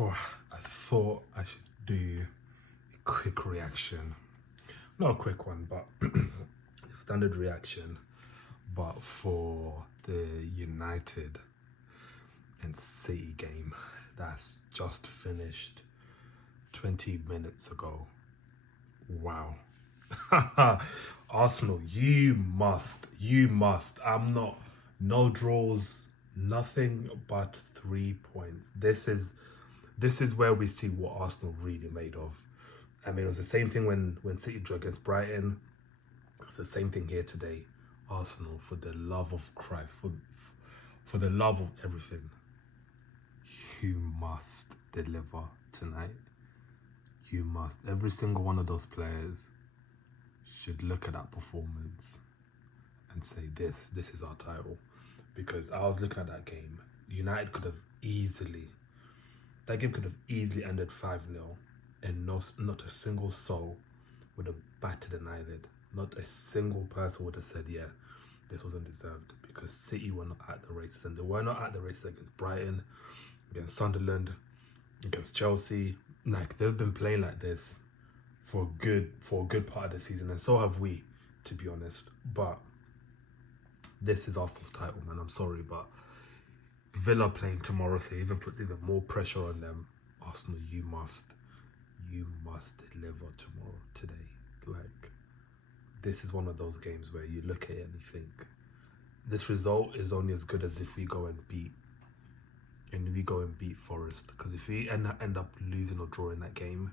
Oh, I thought I should do a quick reaction. Not a quick one, but standard reaction. But for the United and City game that's just finished 20 minutes ago. Wow. Arsenal, you must. No draws, nothing but 3 points. This is where we see what Arsenal really made of. I mean, it was the same thing when City drew against Brighton. It's the same thing here today. Arsenal, for the love of Christ, for the love of everything, you must deliver tonight. You must. Every single one of those players should look at that performance and say, this is our title. Because I was looking at that game. United could have easily, that game could have easily ended 5-0, and not a single soul would have batted an eyelid. Not a single person would have said, yeah, this wasn't deserved, because City were not at the races, and they were not at the races against Brighton, against Sunderland, against Chelsea. Like, they've been playing like this for a good part of the season, and so have we, to be honest. But this is Arsenal's title, man. I'm sorry, but Villa playing tomorrow, so it even puts even more pressure on them. Arsenal, you must deliver tomorrow, today. Like, this is one of those games where you look at it and you think, this result is only as good as if we go and beat Forest. Because if we end up losing or drawing that game,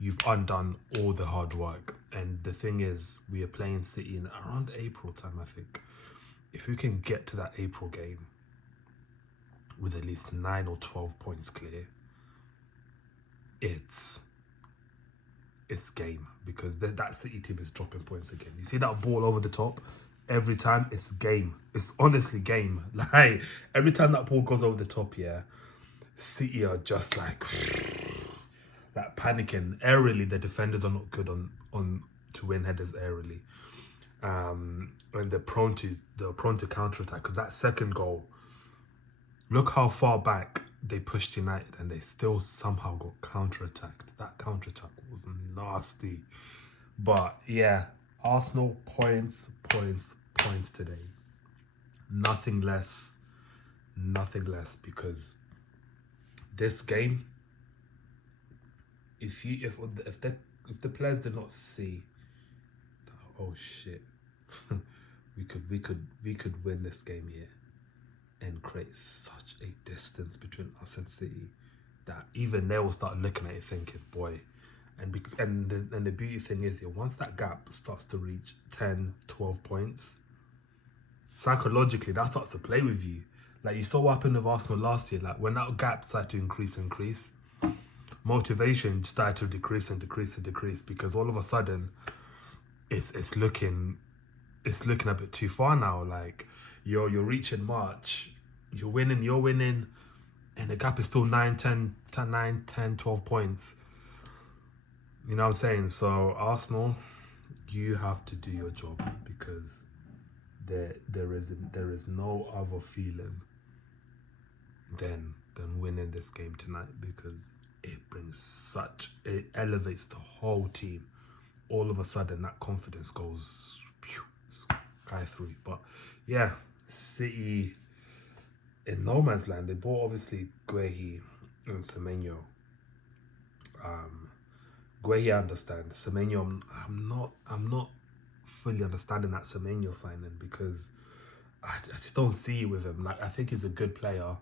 you've undone all the hard work. And the thing is, we are playing City in around April time, I think. If we can get to that April game with at least 9 or 12 points clear, it's game, because that City team is dropping points again. You see that ball over the top? Every time, it's game. It's honestly game. Like, every time that ball goes over the top, yeah, City are just like panicking. Aerially, the defenders are not good on to win headers aerially. And they're prone to counter attack, because that second goal, look how far back they pushed United and they still somehow got counter-attacked. That counter-attack was nasty. But yeah, Arsenal points today. Nothing less, because this game, if the players did not see, oh shit, we could win this game here and create such a distance between us and City that even they will start looking at it thinking, boy. And the beauty thing is, once that gap starts to reach 10, 12 points, psychologically that starts to play with you. Like, you saw what happened with Arsenal last year. Like, when that gap started to increase, motivation started to decrease, because all of a sudden it's looking a bit too far now. Like, you're reaching March, you're winning, and the gap is still 9, 10, 12 points. You know what I'm saying? So Arsenal, you have to do your job, because there is no other feeling than winning this game tonight, because it elevates the whole team. All of a sudden, that confidence goes sky through. But yeah, City in no man's land. They bought, obviously, Guehi and Semenyo. Guehi, I understand. Semenyo, I'm not fully understanding that Semenyo signing, because I just don't see it with him. Like, I think he's a good player,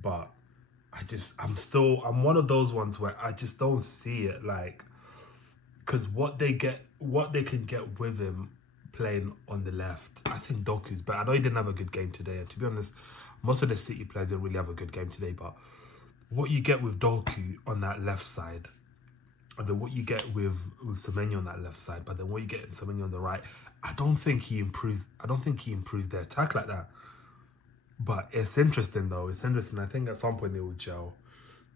but I'm one of those ones where I just don't see it. Like, because what they can get with him playing on the left, I think Doku's better. I know he didn't have a good game today, and to be honest, most of the City players didn't really have a good game today, but what you get with Doku on that left side, and then what you get with Semenyo on that left side, but then what you get in Semenyo on the right, I don't think he improves their attack like that. But it's interesting though. It's interesting. I think at some point they will gel.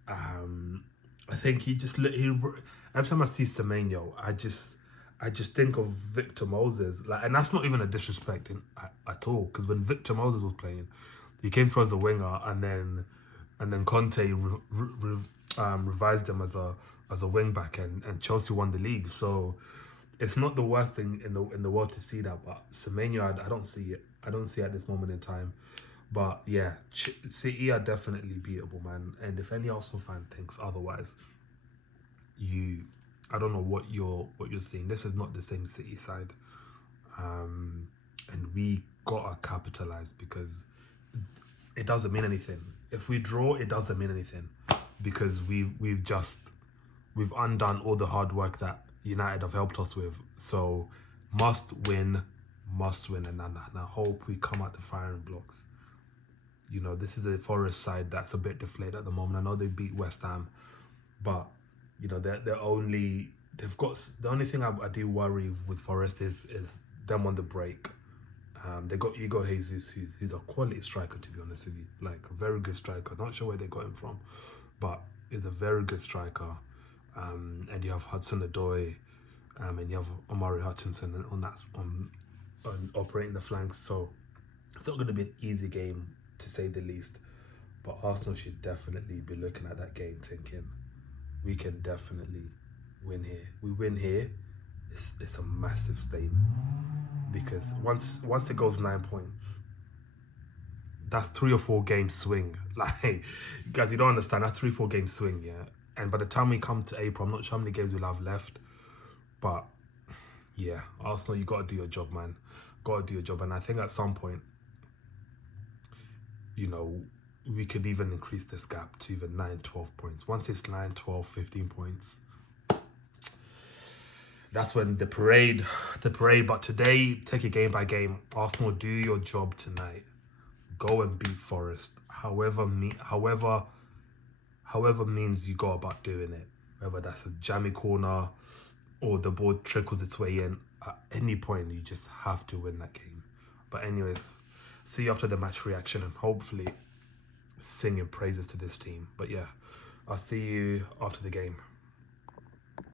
I think every time I see Semenyo, I just think of Victor Moses. Like, and that's not even a disrespect at all, because when Victor Moses was playing, he came through as a winger, and then and then Conte revised them as a wing back, and Chelsea won the league. So it's not the worst thing in the world to see that. But Semenyo, I don't see it. I don't see it at this moment in time. But yeah, City are definitely beatable, man. And if any Arsenal fan thinks otherwise, I don't know what you're seeing. This is not the same City side, and we gotta capitalize, because it doesn't mean anything. If we draw, it doesn't mean anything, because we've undone all the hard work that United have helped us with. So must win, and I hope we come out the firing blocks. You know, this is a Forest side that's a bit deflated at the moment. I know they beat West Ham, but you know they've got the only thing I do worry with Forest is them on the break. They got Hugo Jesus, who's a quality striker, to be honest with you, like a very good striker. Not sure where they got him from, but he's a very good striker. And you have Hudson-Odoi, and you have Omari Hutchinson on operating the flanks. So it's not going to be an easy game, to say the least. But Arsenal should definitely be looking at that game thinking, we can definitely win here. We win here, it's a massive statement, because once it goes 9 points, that's 3 or 4 game swing. Like, guys, you don't understand, that's 3-4 game swing, yeah. And by the time we come to April, I'm not sure how many games we'll have left, but yeah, Arsenal, you got to do your job, man. Got to do your job. And I think at some point, you know, we could even increase this gap to even 9, 12 points. Once it's 9, 12, 15 points, that's when the parade. But today, take it game by game. Arsenal, do your job tonight. Go and beat Forest. However means you go about doing it. Whether that's a jammy corner or the ball trickles its way in, at any point, you just have to win that game. But anyways, see you after the match reaction, and hopefully singing praises to this team. But yeah, I'll see you after the game.